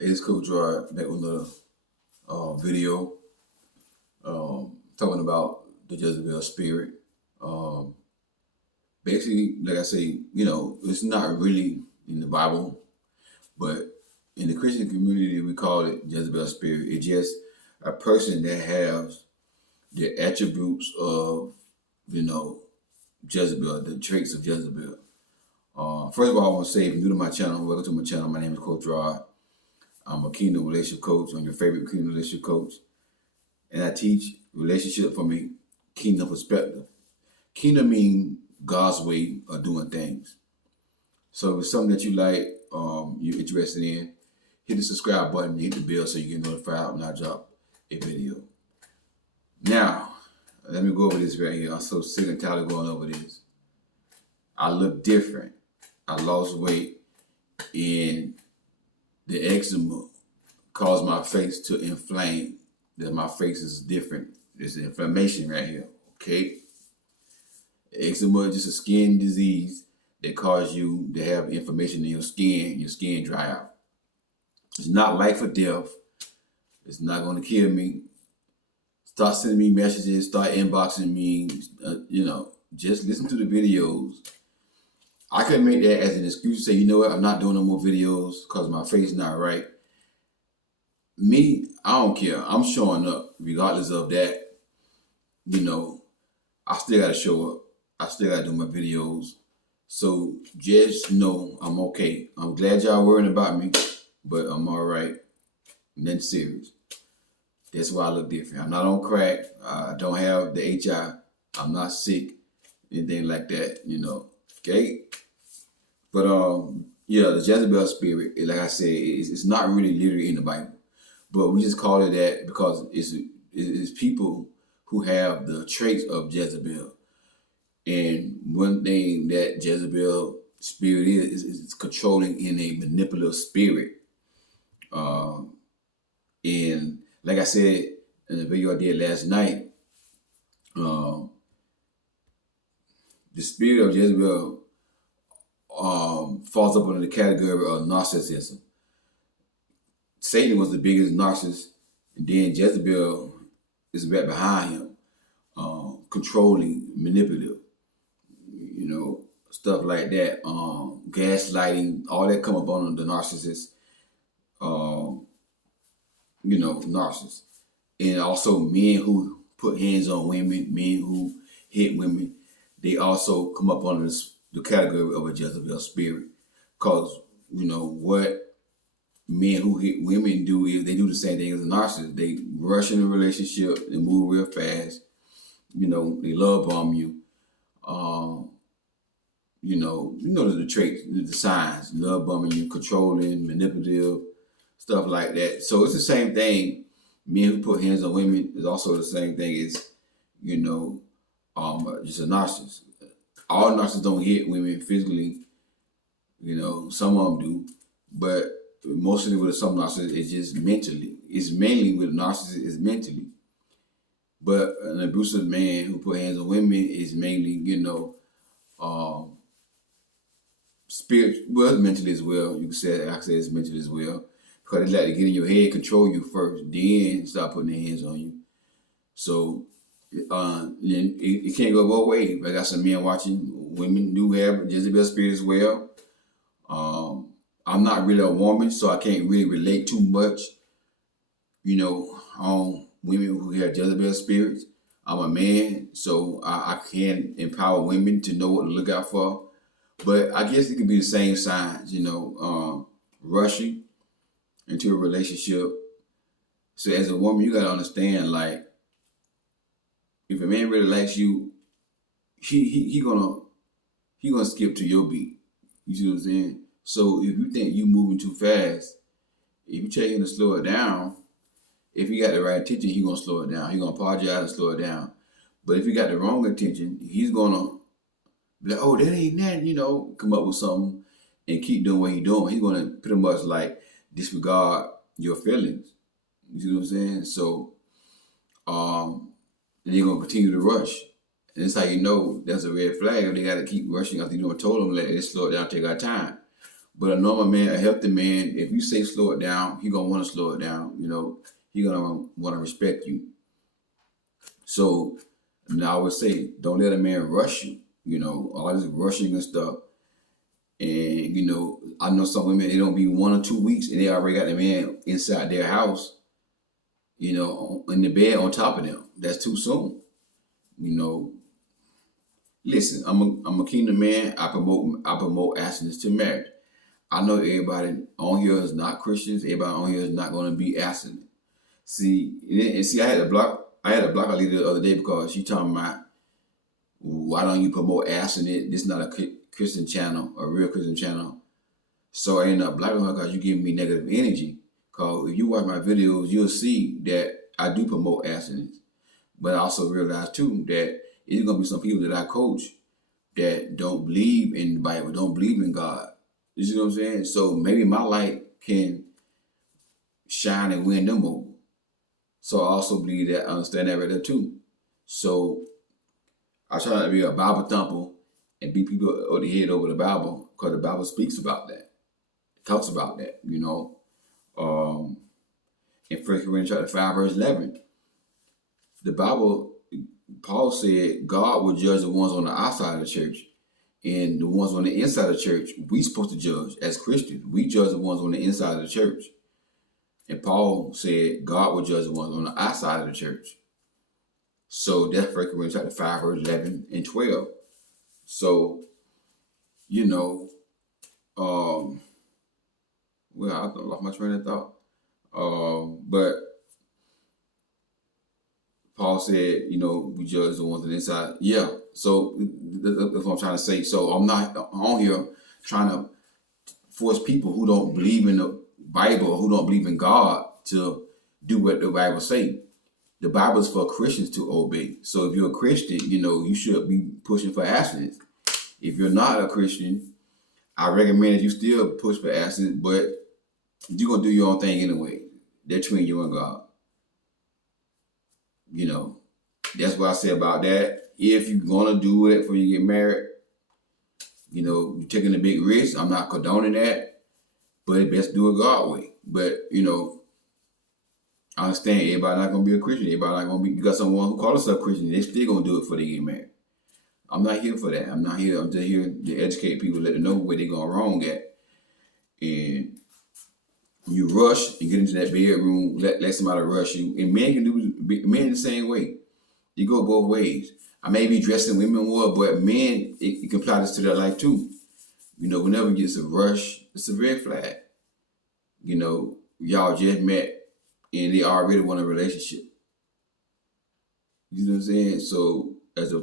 It's Coach Rod back on the video talking about the Jezebel spirit. Um, Basically, like I say, it's not really in the Bible, but in the Christian community, we call it Jezebel spirit. It's just a person that has the attributes of, you know, Jezebel, the traits of Jezebel. First of all, I want to say, if you're new to my channel, welcome to my channel. My name is Coach Rod. I'm a kingdom relationship coach. I'm your favorite kingdom relationship coach. And I teach relationship from a kingdom perspective. Kingdom means God's way of doing things. So if it's something that you like, you're interested in, hit the subscribe button, hit the bell so you get notified when I drop a video. Now, let me go over this right here. I'm so sick and tired of going over this. I look different. I lost weight, and the eczema caused my face to inflame. That my face is different. There's inflammation right here, okay? Eczema is just a skin disease that causes you to have inflammation in your skin dry out. It's not life or death. It's not going to kill me. Start sending me messages, start inboxing me, just listen to the videos. I couldn't make that as an excuse to say, you know what, I'm not doing no more videos because my face is not right. Me, I don't care. I'm showing up regardless of that. I still got to show up. I still got to do my videos. So just know I'm okay. I'm glad y'all worrying about me, but I'm all right. Nothing serious. That's why I look different. I'm not on crack. I don't have the HI. I'm not sick. Anything like that, okay? But the Jezebel spirit, like I said, it's not really literally in the Bible. But we just call it that because it's people who have the traits of Jezebel. And one thing that Jezebel spirit is controlling in a manipulative spirit. And like I said in the video I did last night, the spirit of Jezebel falls up under the category of narcissism. Satan was the biggest narcissist, and then Jezebel is right behind him, controlling, manipulative, stuff like that. Gaslighting, all that come up under the narcissist, narcissist. And also men who put hands on women, men who hit women, they also come up under the category of a Jezebel spirit. Because, what men who hit women do is they do the same thing as a narcissist. They rush in a relationship, they move real fast, they love bomb you. The traits, the signs, love bombing you, controlling, manipulative, stuff like that. So it's the same thing. Men who put hands on women is also the same thing as, just a narcissist. All narcissists don't hit women physically. Some of them do, but mostly with some narcissists, it's just mentally. It's mainly with a narcissist, it's mentally. But an abusive man who put hands on women is mainly, spirit, well, mentally as well. You can say, I say it's mentally as well. Because they like to get in your head, control you first, then start putting their hands on you. So, it can't go both ways. I got some men watching. Women do have Jezebel spirit as well. I'm not really a woman, so I can't really relate too much, on women who have Jezebel spirits. I'm a man, so I can empower women to know what to look out for. But I guess it could be the same signs, rushing into a relationship. So as a woman, you gotta understand, like, if a man really likes you, he gonna skip to your beat. You see what I'm saying? So if you think you moving too fast, if you tell him to slow it down, if he got the right intention, he gonna slow it down. He gonna apologize and slow it down. But if he got the wrong intention, he's gonna be like, oh, that ain't that, come up with something and keep doing what he's doing. He's gonna pretty much like disregard your feelings. You see what I'm saying? So, and they're gonna continue to rush. And it's how you know that's a red flag. They gotta keep rushing after you told them, let's slow it down, take our time. But a normal man, a healthy man, if you say slow it down, he gonna want to slow it down. He gonna want to respect you. So, I always say, don't let a man rush you. All this rushing and stuff. And I know some women, they don't be 1 or 2 weeks, and they already got the man inside their house. In the bed on top of them. That's too soon. Listen, I'm a kingdom man. I promote abstinence to marriage. I know everybody on here is not Christians. Everybody on here is not going to be abstinent. See, I had to block a lady the other day because she talking about, why don't you promote abstinence? This is not a Christian channel, a real Christian channel. So I ended up blocking her because you giving me negative energy. Because if you watch my videos, you'll see that I do promote abstinence. But I also realize too that there's going to be some people that I coach that don't believe in the Bible, don't believe in God. You see what I'm saying? So maybe my light can shine and win them over. So I also believe that, I understand that right there too. So I try not to be a Bible thumper and beat people over the head over the Bible, because the Bible speaks about that. It talks about that, in 1 Corinthians chapter 5, verse 11. The Bible, Paul said God will judge the ones on the outside of the church, and the ones on the inside of the church, we supposed to judge as Christians. We judge the ones on the inside of the church. And Paul said God will judge the ones on the outside of the church. So that's 1 Corinthians chapter 5, verse 11 and 12. So, I lost my train of thought. But Paul said, we judge the ones on the inside. Yeah. So that's what I'm trying to say. So I'm not on here trying to force people who don't believe in the Bible, who don't believe in God, to do what the Bible say. The Bible is for Christians to obey. So if you're a Christian, you should be pushing for abstinence. If you're not a Christian, I recommend that you still push for abstinence, but you're going to do your own thing anyway. That's between you and God. That's what I say about that. If you're going to do it before you get married, you're taking a big risk. I'm not condoning that, but it's best to do it God way. But, I understand everybody not going to be a Christian. Everybody not going to be, you got someone who calls themselves Christian, they still going to do it before they get married. I'm not here for that. I'm just here to educate people, let them know where they're going wrong at. And you rush and get into that bedroom, let somebody rush you. And men the same way. You go both ways. I may be dressing women more, but men, it can apply this to their life too. Whenever it's a rush, it's a red flag. Y'all just met and they already want a relationship. You know what I'm saying? So as a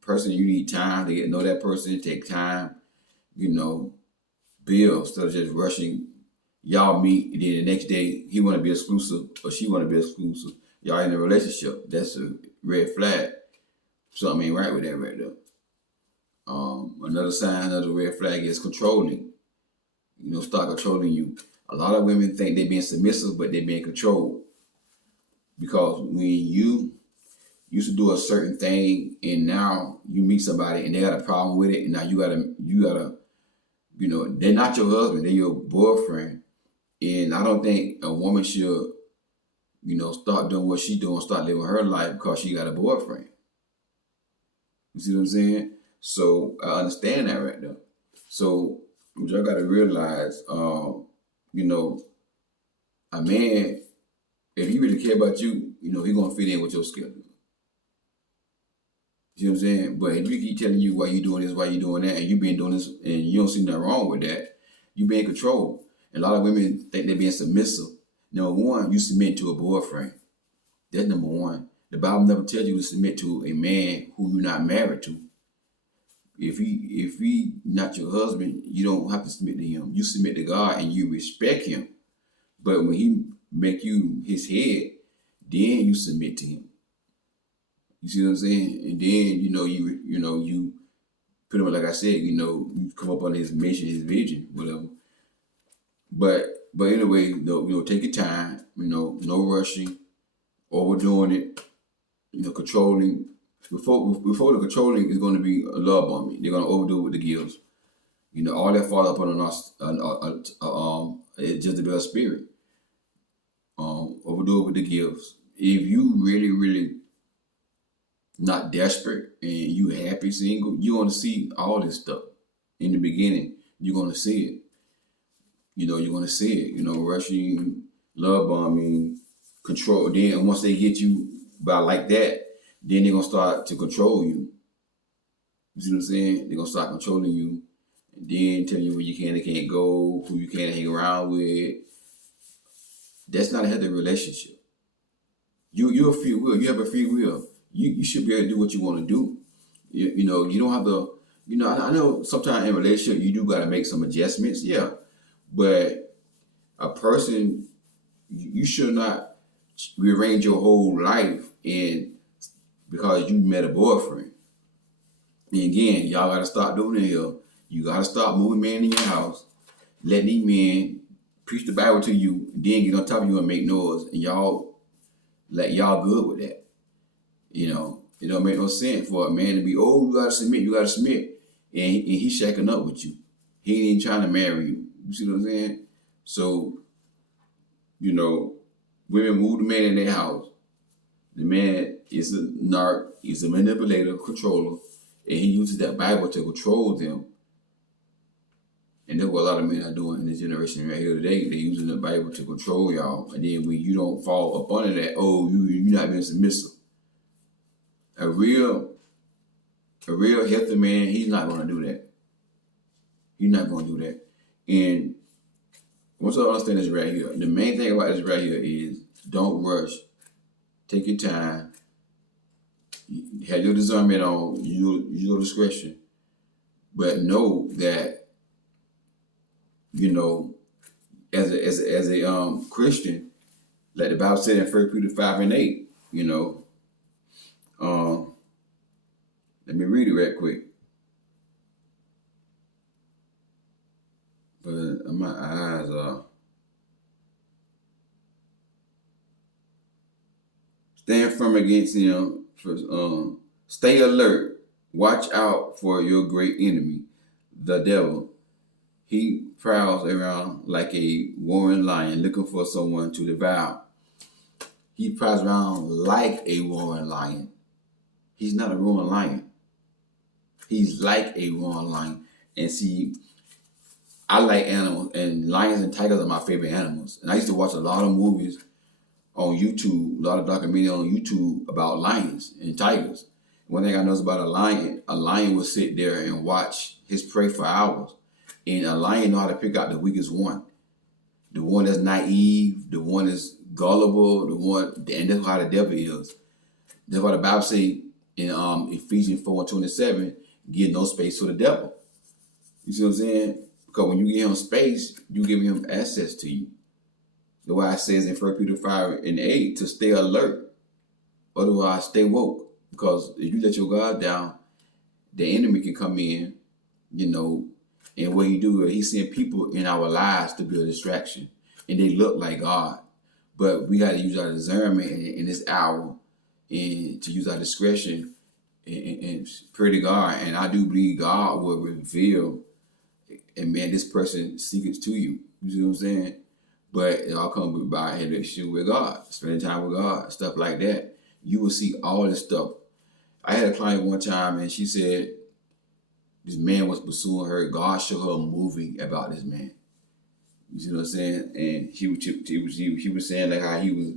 person, you need time to get to know that person, take time, build instead of just rushing. Y'all meet, and then the next day he want to be exclusive or she want to be exclusive. Y'all in a relationship. That's a red flag. Something ain't right with that right there. Another sign of the red flag is controlling. Start controlling you. A lot of women think they're being submissive, but they're being controlled. Because when you used to do a certain thing and now you meet somebody and they got a problem with it, and now you gotta, they're not your husband, they're your boyfriend. And I don't think a woman should, start doing what she's doing, start living her life because she got a boyfriend. You see what I'm saying? So I understand that right there. So what y'all gotta realize, a man, if he really care about you, he gonna fit in with your schedule. You know what I'm saying? But if you keep telling you why you doing this, why you doing that, and you been doing this, and you don't see nothing wrong with that, you be in control. And a lot of women think they're being submissive. Number one, you submit to a boyfriend. That's number one. The Bible never tells you to submit to a man who you're not married to. If he not your husband, you don't have to submit to him. You submit to God and you respect him. But when he make you his head, then you submit to him. You see what I'm saying? And then you pretty much, like I said, you come up on his mission, his vision, whatever. But anyway, take your time. No rushing, overdoing it. Controlling. Before the controlling is going to be a love bombing. They're going to overdo it with the gifts. All that fall upon us, Jezebel spirit. Overdo it with the gifts. If you really, really not desperate and you happy single, you're gonna see all this stuff. In the beginning, you're gonna see it. You're gonna see it. Rushing, love bombing, control. Then once they get you by like that, then they're gonna start to control you. You see what I'm saying? They're gonna start controlling you, and then telling you where you can and can't go, who you can't hang around with. That's not a healthy relationship. You're a free will. You have a free will. You should be able to do what you want to do. You don't have to. I know sometimes in a relationship you do got to make some adjustments. Yeah, but a person, you should not rearrange your whole life in because you met a boyfriend. And again, y'all got to stop doing it here. You got to stop moving men in your house, letting these men preach the Bible to you, and then get on top of you and make noise, and y'all good with that. It don't make no sense for a man to be, oh, you gotta submit, and he's shacking up with you. He ain't even trying to marry you. You see what I'm saying? So, women move the man in their house. The man is a narc, he's a manipulator, controller, and he uses that Bible to control them. And that's what a lot of men are doing in this generation right here today. They're using the Bible to control y'all. And then when you don't fall up under that, oh, you're not being submissive. A real healthy man, he's not going to do that. He's not going to do that. And once I understand this right here, the main thing about this right here is don't rush. Take your time. Have your discernment on, your discretion. But know that, as a Christian, like the Bible said in 1 Peter 5:8, let me read it right quick. But my eyes are. Stand firm against him. Stay alert. Watch out for your great enemy, the devil. He prowls around like a roaring lion looking for someone to devour. He prowls around like a roaring lion. He's not a roaring lion. He's like a roaring lion. And see, I like animals, and lions and tigers are my favorite animals. And I used to watch a lot of movies on YouTube, a lot of documentaries on YouTube about lions and tigers. One thing I know about a lion will sit there and watch his prey for hours. And a lion know how to pick out the weakest one. The one that's naive, the one that's gullible, and that's how the devil is. That's why the Bible says in Ephesians 4:27, give no space for the devil. You see what I'm saying? Because when you give him space, you give him access to you. That's why it says in 1 Peter 5:8 to stay alert. Otherwise, stay woke. Because if you let your guard down, the enemy can come in, and what he do is he send people in our lives to be a distraction. And they look like God. But we got to use our discernment in this hour and to use our discretion and pray to God. And I do believe God will reveal, and man, this person's secrets to you. You see what I'm saying? But it all comes by a relationship with God, spending time with God, stuff like that. You will see all this stuff. I had a client one time, and she said this man was pursuing her. God showed her a movie about this man. You see what I'm saying? And he was saying like how he was,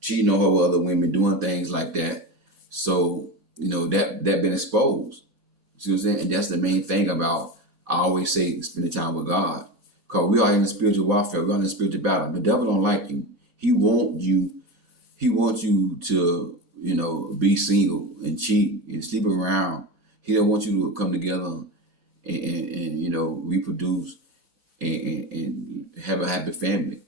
cheating on her with other women, doing things like that. So, that been exposed. You see what I'm saying? And that's the main thing about, I always say, spending time with God. Because we are in the spiritual warfare. We're in the spiritual battle. The devil don't like you. He wants you to, be single and cheat and sleep around. He don't want you to come together and reproduce and have a happy family.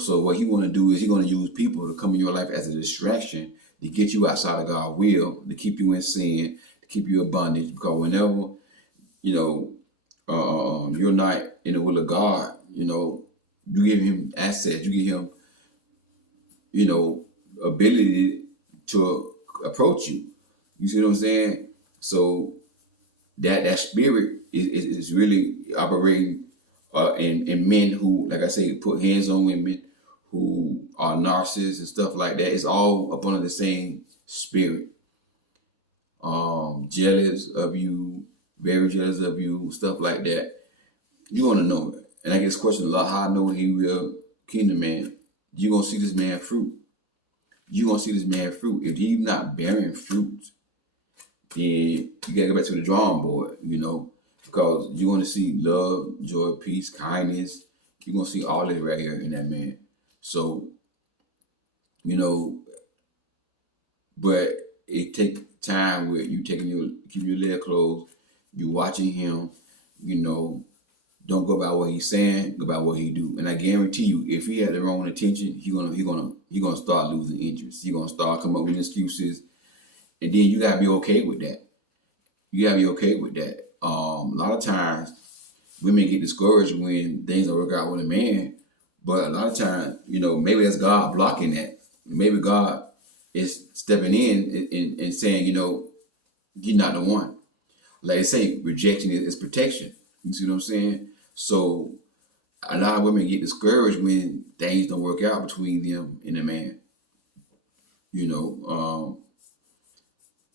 So what he want to do is he's going to use people to come in your life as a distraction to get you outside of God's will, to keep you in sin, to keep you in bondage. Because whenever, you're not in the will of God, you give him access, you give him, ability to approach you. You see what I'm saying? So that spirit is really operating in men who, like I say, put hands on women, who are narcissists and stuff like that. It's all up under the same spirit. Jealous of you, very jealous of you, stuff like that. You want to know, and I get this question a lot: how I know he real kingdom man? You gonna see this man fruit. You gonna see this man fruit. If he's not bearing fruit, then you gotta go back to the drawing board. Because you're gonna see love, joy, peace, kindness. You're gonna see all this right here in that man. So, but it takes time where you keeping your leg closed, you watching him, don't go by what he's saying, go by what he do. And I guarantee you, if he had the wrong intention, he gonna start losing interest. He gonna start coming up with excuses. And then you gotta be okay with that. You gotta be okay with that. A lot of times women get discouraged when things don't work out with a man, but a lot of times, maybe that's God blocking that. Maybe God is stepping in and saying, you're not the one. Like they say, rejection is protection. You see what I'm saying? So a lot of women get discouraged when things don't work out between them and a man.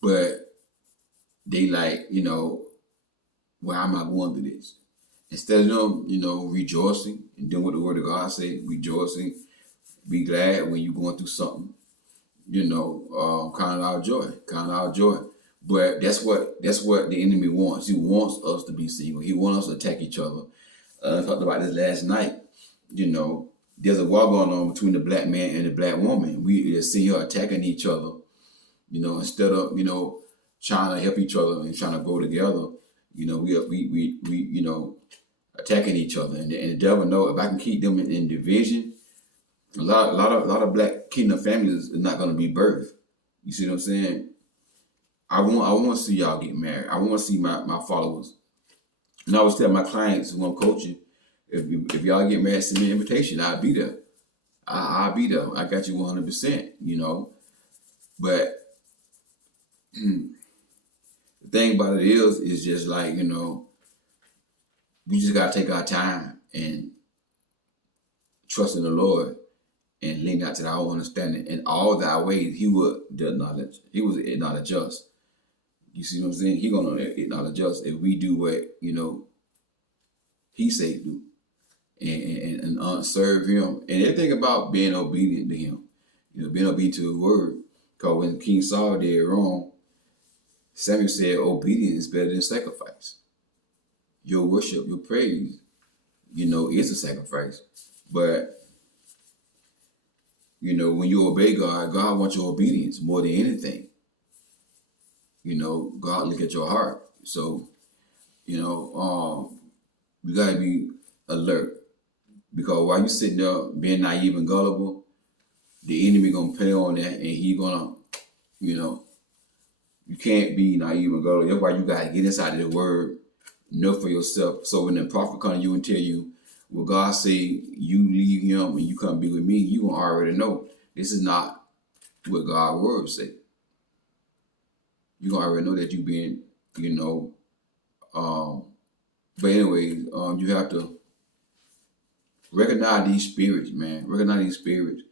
But they like, why am I going through this? Instead of them, rejoicing and doing what the word of God say, rejoicing, be glad when you're going through something, count out joy. But that's what the enemy wants. He wants us to be single. He wants us to attack each other. I talked about this last night. There's a war going on between the black man and the black woman. We just see her attacking each other, instead of, trying to help each other and trying to grow together. We attacking each other. And the devil know if I can keep them in division, a lot of black kingdom families are not going to be birthed. You see what I'm saying? I want to see y'all get married. I want to see my followers. And I always tell my clients who I'm coaching, if y'all get married, send me an invitation. I'll be there. I'll be there. I got you 100%, But the thing about it is just like, we just got to take our time and trust in the Lord and lean out to our own understanding. In all thy ways, he would acknowledge us. You see what I'm saying? He gonna acknowledge us if we do what he say do, and serve him. And everything about being obedient to him, being obedient to his word. Because when King Saul did wrong, Samuel said, "Obedience is better than sacrifice." Your worship, your praise, is a sacrifice. But when you obey God, God wants your obedience more than anything. God look at your heart. So, we gotta be alert, because while you sitting there being naive and gullible, the enemy gonna play on that, and he gonna, you can't be naive and gullible. That's why you gotta get inside the word, know for yourself. So when the prophet come to you and tell you, well, God say you leave him and you come be with me, you gonna already know this is not what God's word say. You gonna already know that you being, but anyways, you have to recognize these spirits, man. Recognize these spirits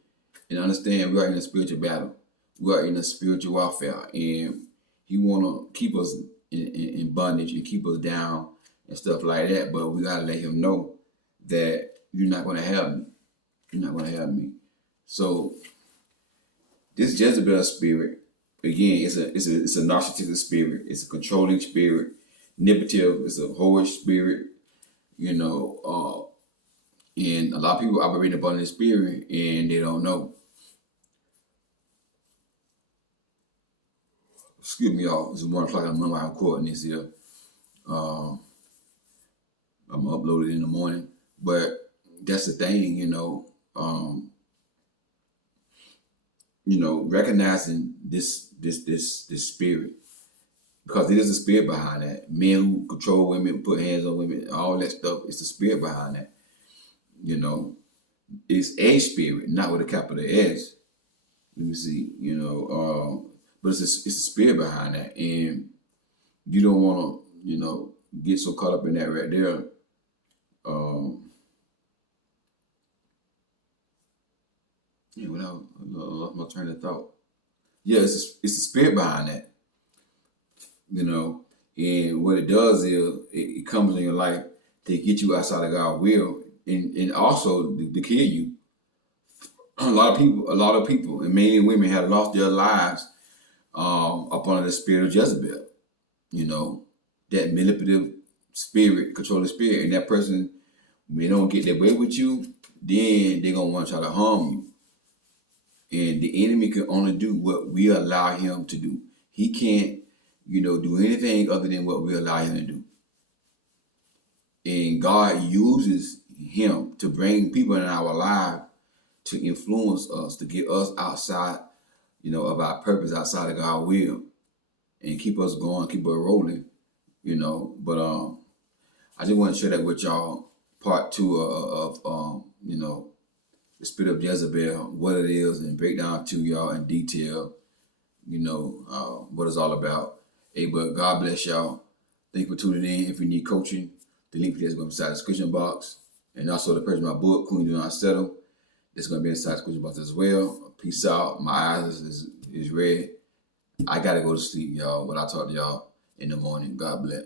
and understand we are in a spiritual battle. We are in a spiritual warfare, and he wanna keep us in bondage and keep us down and stuff like that. But we gotta let him know that you're not gonna have me. You're not gonna have me. So this Jezebel spirit, again, it's a narcissistic spirit. It's a controlling spirit. Manipulative. It's a whorish spirit. And a lot of people operate upon this spirit and they don't know. Excuse me, y'all. It's 1 o'clock in the morning while I'm recording this here. I'm gonna upload it in the morning. But that's the thing, recognizing this spirit, because it is a spirit behind that. Men who control women, put hands on women, all that stuff. It's the spirit behind that. It's a spirit, not with a capital S. Let me see, but it's a spirit behind that, and you don't want to get so caught up in that right there. Without my train of thought. Yeah, it's the spirit behind that. And what it does is it comes in your life to get you outside of God's will, and also to kill you. A lot of people, and mainly women, have lost their lives up under the spirit of Jezebel. That manipulative spirit, controlling spirit, and that person, when they don't get their way with you, then they're gonna want to try to harm you. And the enemy can only do what we allow him to do. He can't, do anything other than what we allow him to do. And God uses him to bring people in our life to influence us, to get us outside, of our purpose, outside of God's will, and keep us going, keep us rolling, But I just want to share that with y'all. Part 2 of the spirit of Jezebel, what it is, and break down to y'all in detail, what it's all about. Hey, but God bless y'all. Thank you for tuning in. If you need coaching, the link for this is going to be inside the description box. And also the purchase of my book, Queen Do Not Settle. It's going to be inside the description box as well. Peace out. My eyes is red. I got to go to sleep, y'all. But I'll talk to y'all in the morning. God bless.